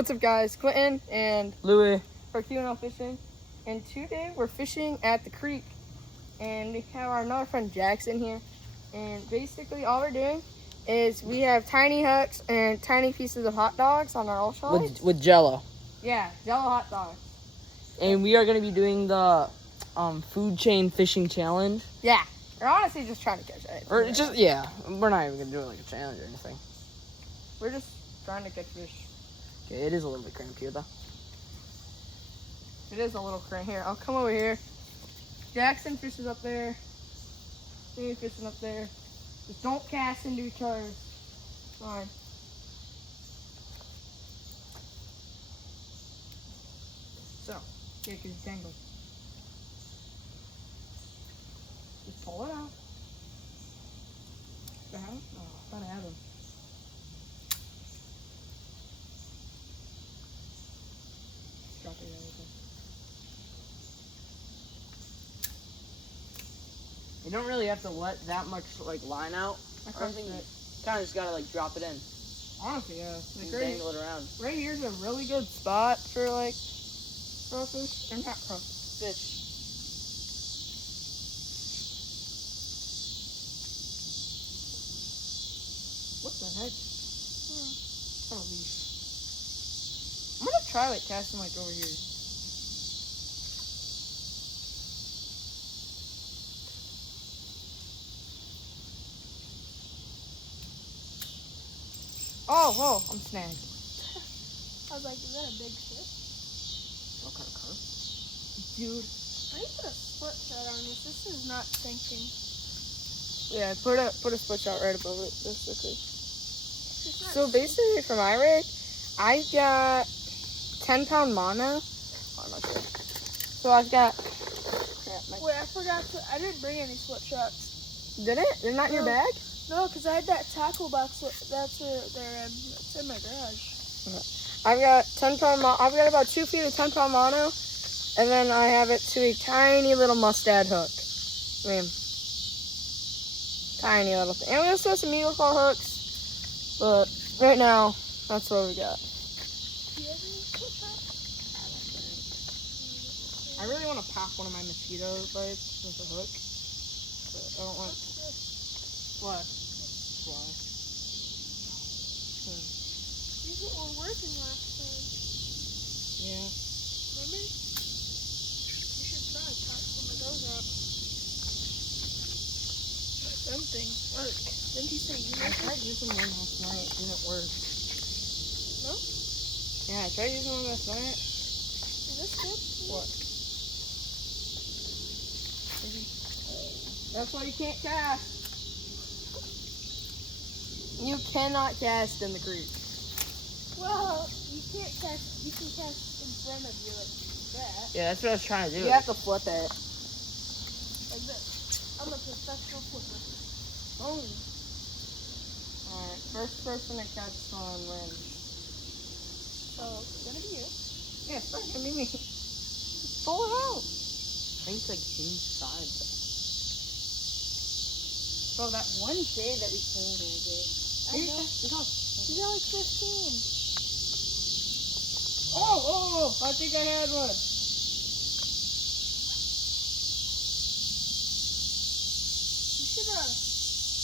What's up, guys? Quentin and Louis for QNL Fishing, and today we're fishing at the creek, and we have our another friend Jackson here. And basically, all we're doing is we have tiny hooks and tiny pieces of hot dogs on our ultralights. with Jello, Yeah, Jello hot dogs. and we are going to be doing the food chain fishing challenge. Yeah, we're honestly just trying to catch it. Or we're not even going to do it like a challenge or anything. We're just trying to catch fish. Okay, it is a little bit cramped here though. It is a little cramped here. I'll come over here. Jackson fishes up there. Sammy fishing up there. Just don't cast into each other's line. So, yeah, because it's tangled. Just pull it out. Do I have him? Oh, I thought I had him. Drop it right there. You don't really have to let that much like line out. I I think you kind of just gotta like drop it in Honestly, yeah. Like and dangle it around. right here's a really good spot for like crawfish. Or not crawfish, fish. What the heck? Oh, leaf. I'm gonna try like casting like over here. Oh, whoa, I'm snagged. I was like, is that a big fish? What kind of carp? Dude. I need to put a split shot on this. This is not sinking. Yeah, put a split shot right above it. Basically. It's not So basically for my rig, I've got 10-pound mono. Oh, I'm not sure. So I've got Wait, I forgot to. I didn't bring any split shots. Did it? They're not in your No. bag? No, because I had that tackle box. That's where they're in. It's in my garage. I've got 10-pound I've got about 2 feet of 10-pound mono, and then I have it to a tiny little mustad hook. I mean, tiny little thing. And we also have some unicorn hooks, but right now, that's what we got. Do you have any split shots? I really want to pop one of my mosquito bites with a hook, but I don't want what? Fly. These were working last time. Yeah. Remember? You should try to pop some of those up. Them things work. Didn't you say you I made them? tried using one last night. It didn't work. No? Yeah, I tried using one last night. Is this good? What? That's why you can't cast. You cannot cast in the creek. Well, you can't cast. You can cast in front of you like that. Yeah, that's what I was trying to do. You have to flip it. Like this. I'm a professional flipper. Oh. Alright, first person to catch one wins. So, it's gonna be you. Yeah, it's not gonna be me. Pull it out. I think it's like inside though. So that one day that we came here, dude. I know. You got like 15. Oh, I think I had one.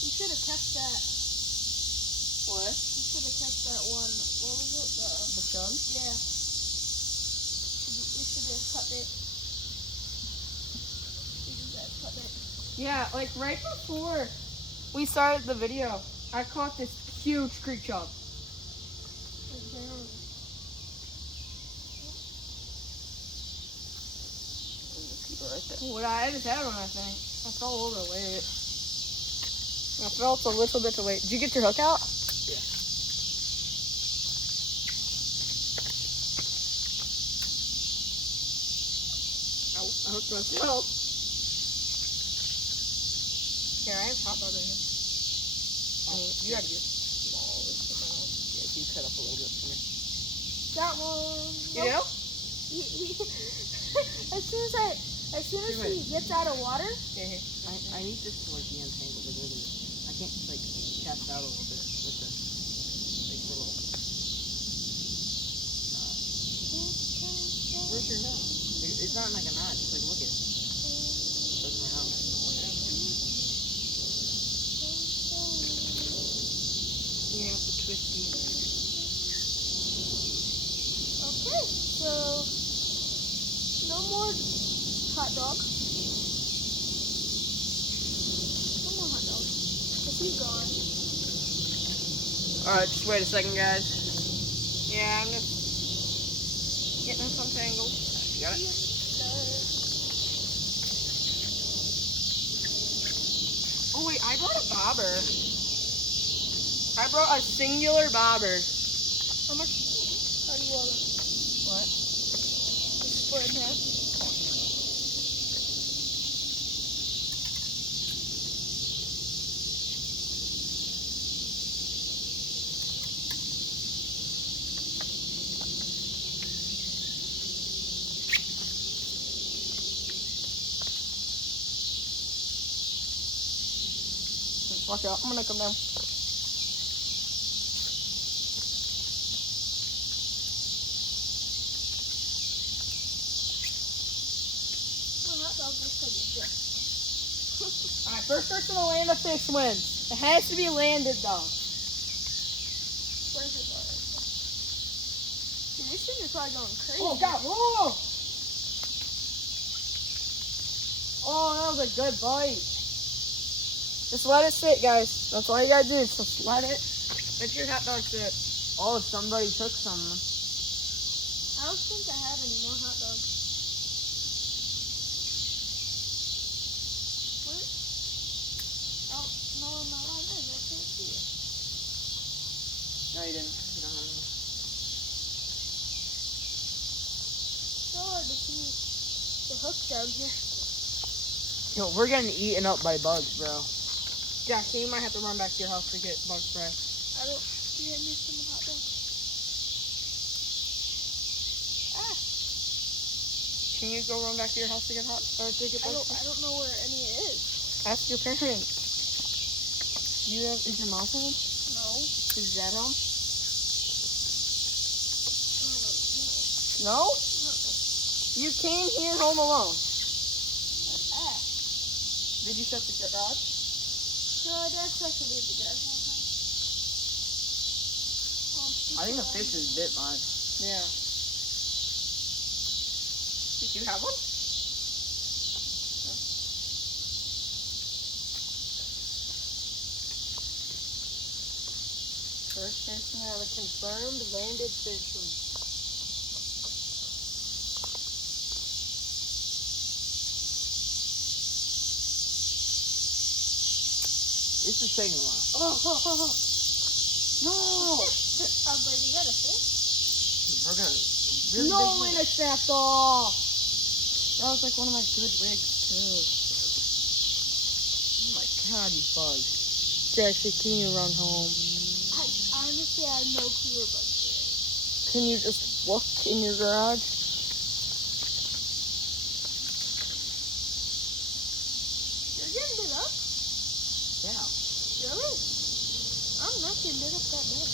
You should have kept that. What? You should have kept that one. What was it? The chub? Yeah. You should have cut it. You should have cut it. Yeah, like right before we started the video, I caught this huge creek chub. Keep it right there. What I just had one, I think. I fell over the weight. I felt a little bit of weight. Did you get your hook out? Yeah. I hooked myself. Here, I have hot butter here. I mean, you gotta get small as the mouth. Yeah, you cut up a little bit for me. That one. You know? As soon as he gets out of water, Yeah. I need this to like be untangled. I can't like cast out a little bit with the like little. It's not like a knot. Just like look at it. Doesn't matter. You have to twist these. Okay, so no more hot dog. No more hot dog. Cause he's gone. All right, just wait a second, guys. Yeah, I'm just getting this untangled. You got it? Oh wait, I brought a bobber. I brought a singular bobber. How much? How do you want it? What? Just split in half. Watch out, I'm gonna come down. Oh, hot dog looks like a dick. Alright, first person to land a fish wins. It has to be landed though. Where's it going? Dude, these things are probably going crazy. Oh god, whoa! Oh, that was a good bite. Just let it sit, guys. That's all you gotta do. Just let it. Let your hot dog sit. Oh, somebody took some. I don't think I have any more hot dogs. Where? Oh, no, I'm not on there. I can't see it. No, you didn't. You don't have any. So hard to see the hook down here. Yo, we're getting eaten up by bugs, bro. Jackie, you might have to run back to your house to get bug spray. I don't see any from the hot dog. Ah, Can you go run back to your house to get hot or to get bug spray? I don't know where any is. Ask your parents. Is your mom home? No. Is Dad home? I don't know. No? You came here home alone. Ah. Did you shut the garage? No, Dad's supposed to leave the garage all the time. I think the fish is bit mine. Yeah. Did you have one? First person to have a confirmed landed fish wins. This is taking a while. Oh. No! I was like, is that a fish? We're gonna really No big in a shaft off! That was like one of my good rigs too. Oh my god, you bugs. Jesse, can you run home? I honestly have no clue about this. Can you just look in your garage? You're getting it up? Yeah. Really? I'm not getting it up that bad.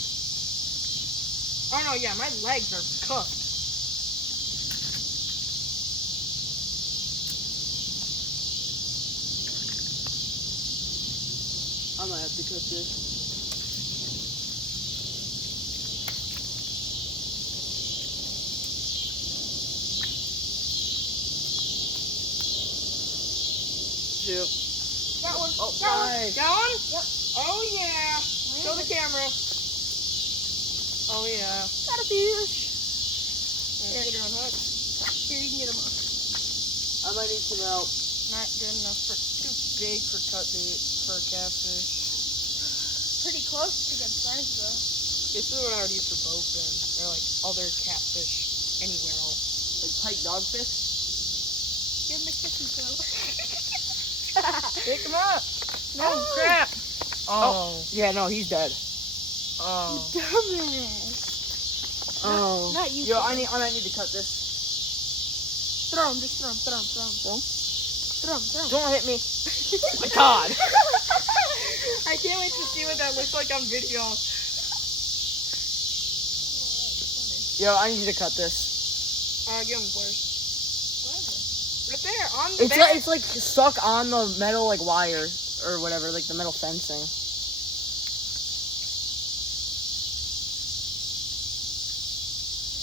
Oh no, yeah, my legs are cooked. I might have to cut this. Shoot. Got one. Oh, Got one. nice. Got one? Yep. Oh yeah. Show the camera. Oh yeah. Got a fish. Yeah, get her on hook. Here, you can get him on. I might need some help. Not good enough for too big for cut bait for a catfish. Pretty close to good size though. This is what I would use for bowfin or like other catfish anywhere else. Like pike dogfish. Give him a kiss and throw. Pick him up. No. Oh crap. Oh. Yeah, no, he's dead. Oh. Dumbass. Oh. Not you. Yo, I might need to cut this. Throw him. Just throw him. Throw him. Throw him. Throw him? Throw him. Throw him. Don't hit me. Oh my god. I can't wait to see what that looks like on video. Yo, I need you to cut this. Give him first. What is it? Right there on the back. It's like stuck on the metal like wire or whatever, like the metal fencing.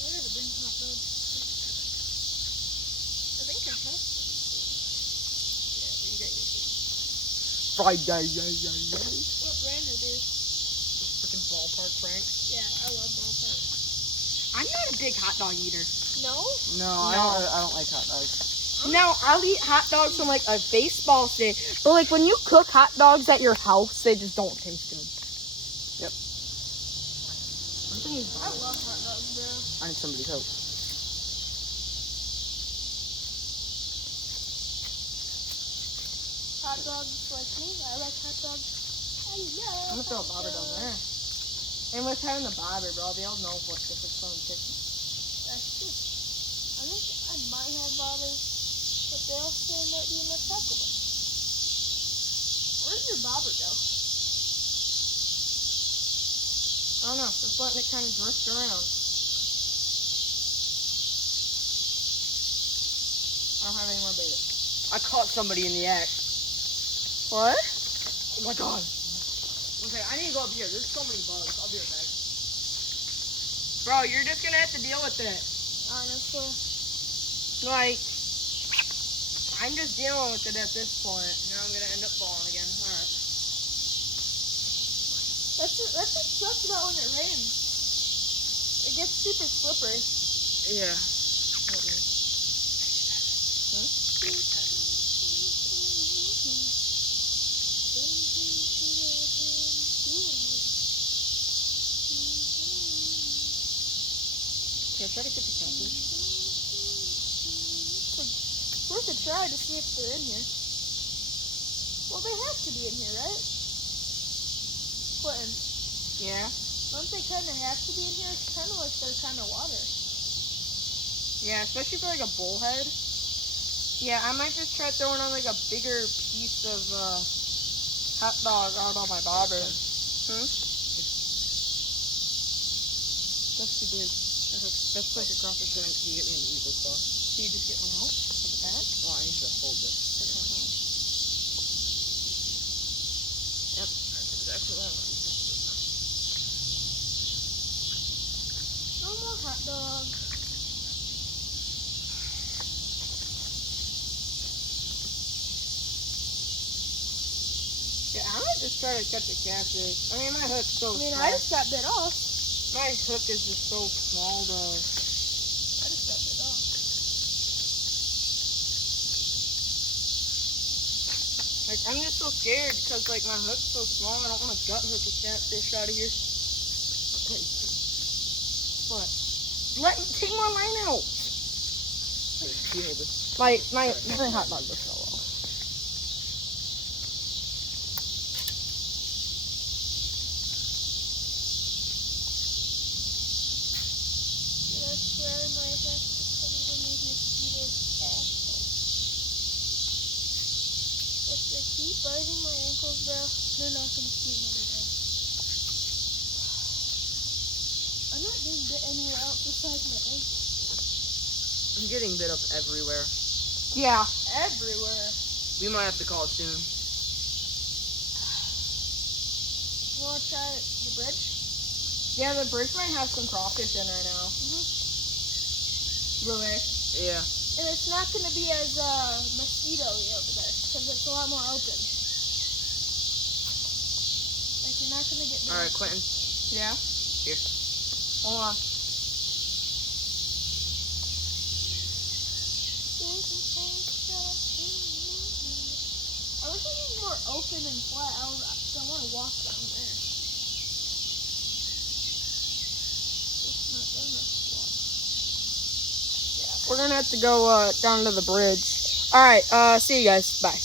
I gotta bring hot dogs. I think I have. Yeah, you got your Friday. What brand it is? freaking ballpark, Frank. Yeah, I love ballpark. I'm not a big hot dog eater. No? No, I don't like hot dogs. Now, I'll eat hot dogs from like a baseball stand, but like when you cook hot dogs at your house, they just don't taste good. Yep. I love hot dogs, bro. I need somebody's help. Hot dogs like me. I like hot dogs. I I'm gonna love throw a hot bobber down dogs. there. And with having the bobber, bro, they'll know what if it's on chicken. That's true. I think I might have bobbers, but they also end up being a Taco Bell. Where's your bobber go? I don't know, just letting it kind of drift around. I don't have any more bait. I caught somebody in the act. What? Oh my god. Okay, I need to go up here. There's so many bugs. I'll be right back. Bro, you're just gonna have to deal with it. Honestly. Like, I'm just dealing with it at this point. Now I'm gonna end up falling again. Alright. That's what sucks about when it rains. It gets super slippery. Yeah. Yeah, try to get the catfish. We could try to see if they're in here. Well, they have to be in here, right? Clinton, Yeah? don't they kind of have to be in here? It's kind of like they're kind of water. Yeah, especially for like a bullhead. Yeah, I might just try throwing on like a bigger piece of hot dog out on my bobber. That's too big. That's like across the Can you get me an eagle claw? So you just get one out of the bag? Oh, I need to hold this. Yep, that's exactly what I want. No more hot dogs. Yeah, I might just try to catch a catfish. I mean, my hook's so I mean, small. I just got bit off. My hook is just so small though. I just got bit off. Like, I'm just so scared because, like, my hook's so small. I don't want to gut hook a catfish out of here. What? Take my line out. You hold this. My hot dog was so low. And I swear my head is underneath mosquitoes' asshole. If they keep biting my ankles, bro, they're not gonna see another day. I'm not being bit anywhere else besides my ankles. I'm getting bit up everywhere. Yeah. Everywhere. We might have to call it soon. You wanna try the bridge? Yeah, the bridge might have some crawfish in there now. Really? Yeah. And it's not gonna be as mosquito-y over there, because it's a lot more open. Like, you're not gonna get bit. Alright, Quentin. Yeah? Here. Hold on. I wish it was more open and flat. I want to walk down there. It's not enough walk. We're gonna have to go down to the bridge. Alright, see you guys. Bye.